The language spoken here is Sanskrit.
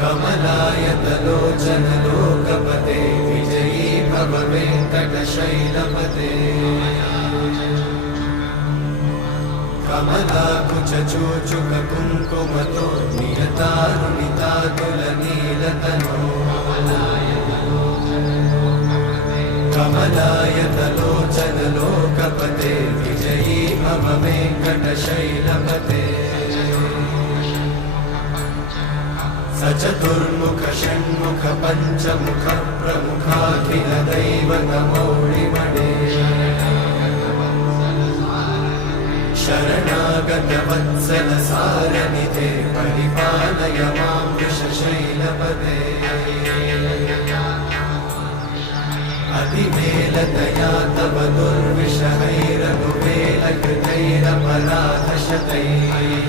कमलायतलोचन लोकपते विजयी भव वेङ्कटशैलपते कमलाकुचूचुक कुङ्कुमतो नियतारुणितातुलनीलतनो कमलायतलोचन लोकपते विजयी भव वेङ्कटशैलपते सचतुर्मुख षण्मुख पञ्चमुख प्रमुखाखिल दैवतमौळिमणे शरणागत वत्सल सारनिधे परिपालय मां वृषशैलपते अतिवेलतया तव दुर्विषहैरनुवेलकृतैरपराधशतैः